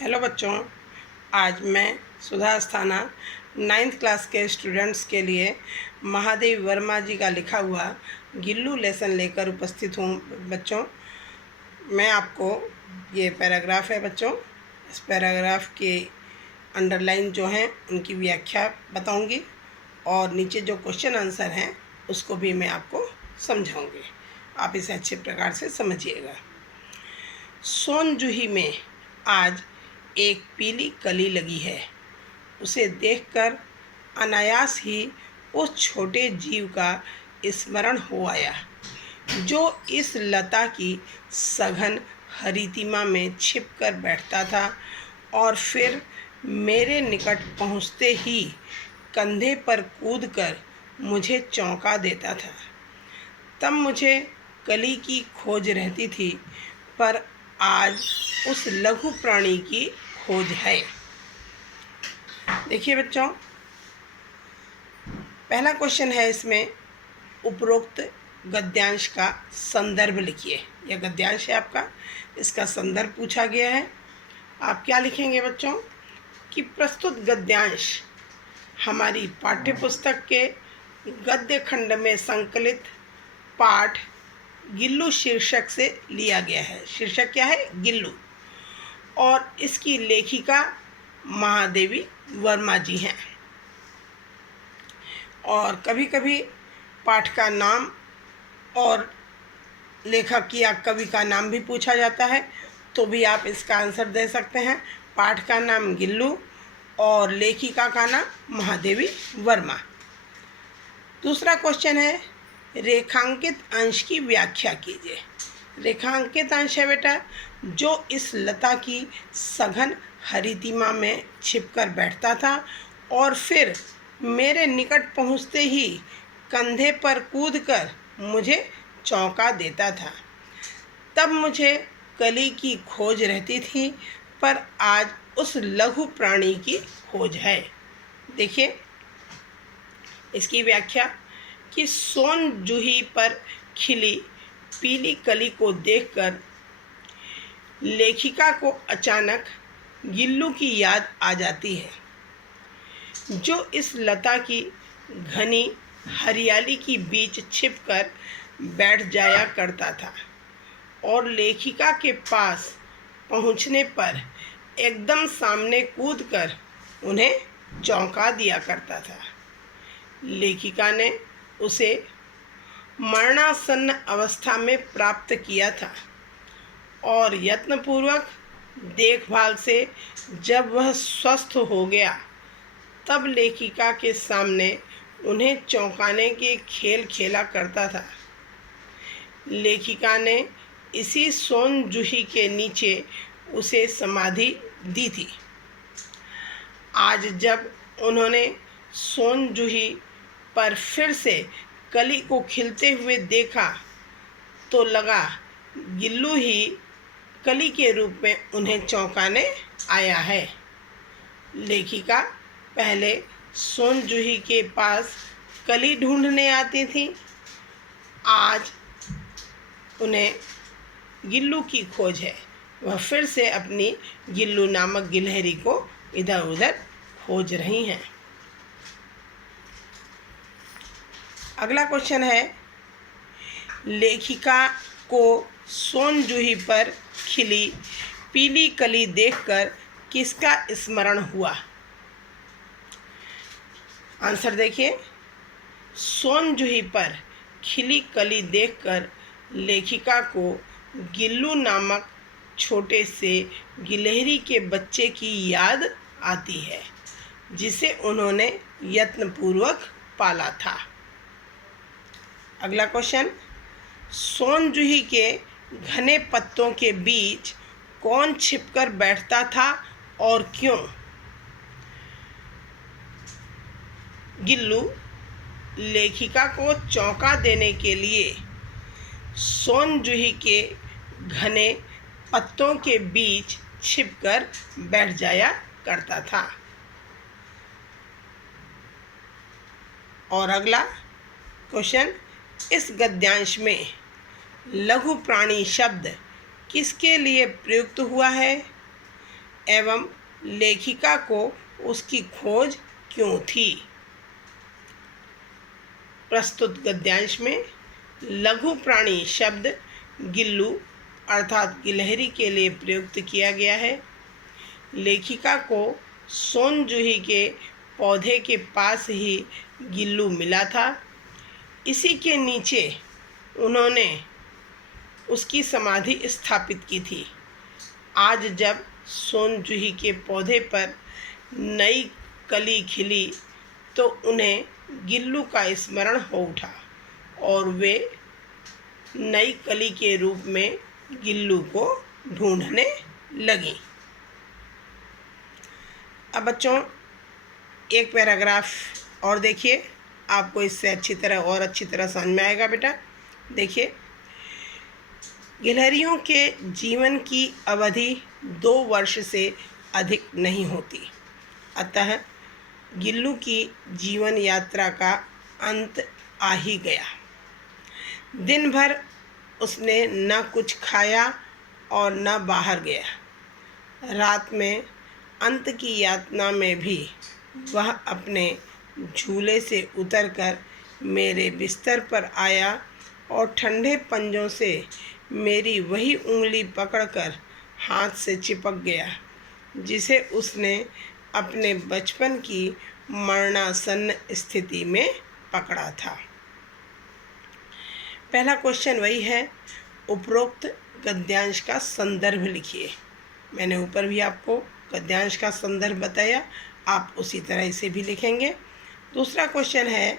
Hello बच्चों, आज मैं सुधा अस्थाना 9th क्लास के स्टूडेंट्स के लिए महादेव वर्मा जी का लिखा हुआ गिल्लू लेसन लेकर उपस्थित हूँ। बच्चों, मैं आपको ये पैराग्राफ है बच्चों, इस पैराग्राफ के अंडरलाइन जो हैं उनकी व्याख्या बताऊंगी और नीचे जो क्वेश्चन आंसर हैं उसको भी मैं आपको समझाऊंगी। आप इसे अच्छे प्रकार से समझिएगा। सोनजूही में आज एक पीली कली लगी है। उसे देखकर अनायास ही उस छोटे जीव का स्मरण हो आया जो इस लता की सघन हरितिमा में छिपकर बैठता था और फिर मेरे निकट पहुँचते ही कंधे पर कूदकर मुझे चौंका देता था। तब मुझे कली की खोज रहती थी, पर आज उस लघु प्राणी की खोज है। देखिए बच्चों, पहला क्वेश्चन है, इसमें उपरोक्त गद्यांश का संदर्भ लिखिए। यह गद्यांश है आपका, इसका संदर्भ पूछा गया है। आप क्या लिखेंगे बच्चों कि प्रस्तुत गद्यांश हमारी पाठ्यपुस्तक के गद्य खंड में संकलित पाठ गिल्लू शीर्षक से लिया गया है। शीर्षक क्या है? गिल्लू। और इसकी लेखिका महादेवी वर्मा जी हैं। और कभी कभी पाठ का नाम और लेखक या कवि का नाम भी पूछा जाता है, तो भी आप इसका आंसर दे सकते हैं। पाठ का नाम गिल्लू और लेखिका का नाम महादेवी वर्मा। दूसरा क्वेश्चन है, रेखांकित अंश की व्याख्या कीजिए। रेखांकित अंश है बेटा जो इस लता की सघन हरितिमा में छिपकर बैठता था और फिर मेरे निकट पहुँचते ही कंधे पर कूदकर मुझे चौंका देता था। तब मुझे कली की खोज रहती थी, पर आज उस लघु प्राणी की खोज है। देखिए इसकी व्याख्या कि सोनजूही पर खिली पीली कली को देखकर लेखिका को अचानक गिल्लू की याद आ जाती है जो इस लता की घनी हरियाली के बीच छिपकर बैठ जाया करता था और लेखिका के पास पहुंचने पर एकदम सामने कूदकर उन्हें चौंका दिया करता था। लेखिका ने उसे मरणासन्न अवस्था में प्राप्त किया था और यत्नपूर्वक देखभाल से जब वह स्वस्थ हो गया, तब लेखिका के सामने उन्हें चौंकाने के खेल खेला करता था। लेखिका ने इसी सोनजूही के नीचे उसे समाधि दी थी। आज जब उन्होंने सोनजूही पर फिर से कली को खिलते हुए देखा, तो लगा गिल्लू ही कली के रूप में उन्हें चौंकाने आया है। लेखिका पहले सोनजूही के पास कली ढूंढने आती थी, आज उन्हें गिल्लू की खोज है। वह फिर से अपनी गिल्लू नामक गिलहरी को इधर उधर खोज रही हैं। अगला क्वेश्चन है, लेखिका को सोनजूही पर खिली पीली कली देखकर किसका स्मरण हुआ? आंसर देखिए, सोनजूही पर खिली कली देखकर लेखिका को गिल्लू नामक छोटे से गिलहरी के बच्चे की याद आती है जिसे उन्होंने यत्नपूर्वक पाला था। अगला क्वेश्चन, सोनजूही के घने पत्तों के बीच कौन छिपकर बैठता था और क्यों? गिल्लू लेखिका को चौंका देने के लिए सोनजूही के घने पत्तों के बीच छिपकर बैठ जाया करता था। और अगला क्वेश्चन, इस गद्यांश में लघु प्राणी शब्द किसके लिए प्रयुक्त हुआ है? एवं लेखिका को उसकी खोज क्यों थी। प्रस्तुत गद्यांश में लघु प्राणी शब्द गिल्लू अर्थात गिलहरी के लिए प्रयुक्त किया गया है। लेखिका को सोन जूही के पौधे के पास ही गिल्लू मिला था। इसी के नीचे उन्होंने उसकी समाधि स्थापित की थी। आज जब सोन जूही के पौधे पर नई कली खिली तो उन्हें गिल्लू का स्मरण हो उठा और वे नई कली के रूप में गिल्लू को ढूंढने लगी। अब बच्चों एक पैराग्राफ और देखिए, आपको इससे अच्छी तरह समझ में आएगा। बेटा देखिए, गिलहरियों के जीवन की अवधि 2 वर्ष से अधिक नहीं होती, अतः गिल्लू की जीवन यात्रा का अंत आ ही गया। दिन भर उसने न कुछ खाया और न बाहर गया। रात में अंत की यातना में भी वह अपने झूले से उतरकर मेरे बिस्तर पर आया और ठंडे पंजों से मेरी वही उंगली पकड़कर हाथ से चिपक गया जिसे उसने अपने बचपन की मरणासन्न स्थिति में पकड़ा था। पहला क्वेश्चन वही है, उपरोक्त गद्यांश का संदर्भ लिखिए। मैंने ऊपर भी आपको गद्यांश का संदर्भ बताया, आप उसी तरह इसे भी लिखेंगे। दूसरा क्वेश्चन है,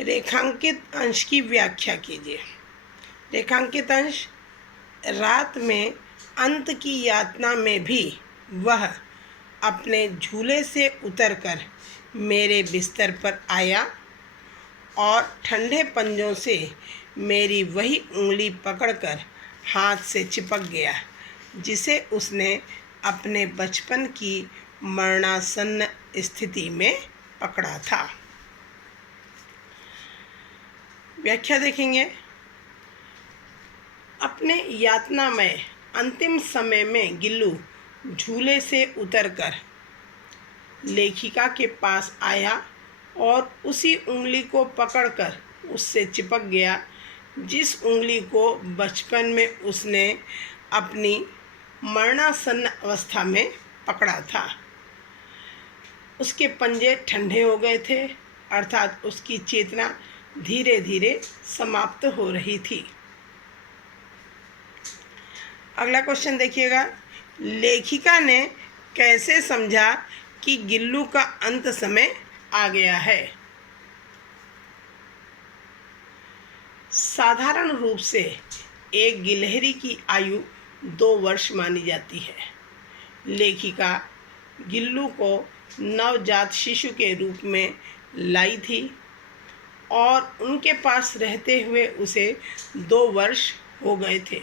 रेखांकित अंश की व्याख्या कीजिए। रेखांकित अंश, रात में अंत की यातना में भी वह अपने झूले से उतरकर मेरे बिस्तर पर आया और ठंडे पंजों से मेरी वही उंगली पकड़कर हाथ से चिपक गया जिसे उसने अपने बचपन की मरणासन्न स्थिति में पकड़ा था। व्याख्या देखेंगे। अपने यातनामय अंतिम समय में गिल्लू झूले से उतरकर लेखिका के पास आया और उसी उंगली को पकड़कर उससे चिपक गया जिस उंगली को बचपन में उसने अपनी मरणासन्न अवस्था में पकड़ा था। उसके पंजे ठंडे हो गए थे, अर्थात उसकी चेतना धीरे धीरे समाप्त हो रही थी। अगला क्वेश्चन देखिएगा, लेखिका ने कैसे समझा कि गिल्लू का अंत समय आ गया है। साधारण रूप से एक गिलहरी की आयु 2 वर्ष मानी जाती है। लेखिका गिल्लू को नवजात शिशु के रूप में लाई थी और उनके पास रहते हुए उसे 2 वर्ष हो गए थे।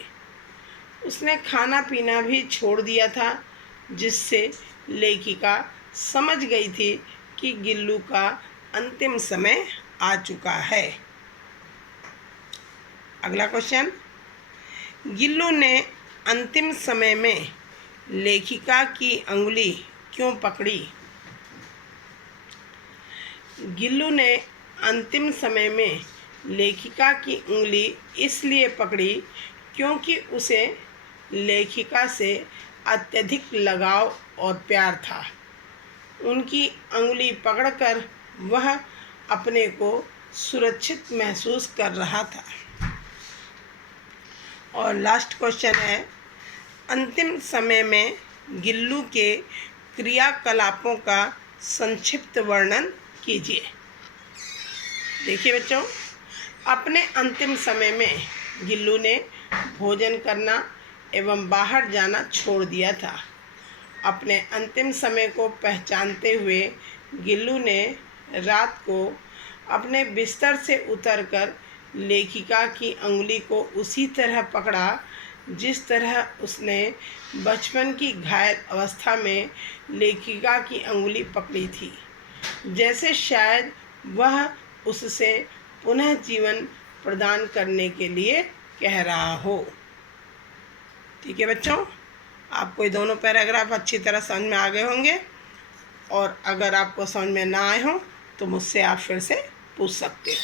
उसने खाना पीना भी छोड़ दिया था, जिससे लेखिका समझ गई थी कि गिल्लू का अंतिम समय आ चुका है। अगला क्वेश्चन, गिल्लू ने अंतिम समय में लेखिका की अंगुली क्यों पकड़ी। गिल्लू ने अंतिम समय में लेखिका की उंगली इसलिए पकड़ी क्योंकि उसे लेखिका से अत्यधिक लगाव और प्यार था। उनकी अंगुली पकड़कर वह अपने को सुरक्षित महसूस कर रहा था। और लास्ट क्वेश्चन है, अंतिम समय में गिल्लू के क्रियाकलापों का संक्षिप्त वर्णन कीजिए। देखिए बच्चों, अपने अंतिम समय में गिल्लू ने भोजन करना एवं बाहर जाना छोड़ दिया था। अपने अंतिम समय को पहचानते हुए गिल्लू ने रात को अपने बिस्तर से उतरकर लेखिका की अंगुली को उसी तरह पकड़ा जिस तरह उसने बचपन की घायल अवस्था में लेखिका की अंगुली पकड़ी थी, जैसे शायद वह उससे पुनः जीवन प्रदान करने के लिए कह रहा हो। ठीक है बच्चों, आपको ये दोनों पैराग्राफ अच्छी तरह समझ में आ गए होंगे, और अगर आपको समझ में ना आए हों तो मुझसे आप फिर से पूछ सकते हो।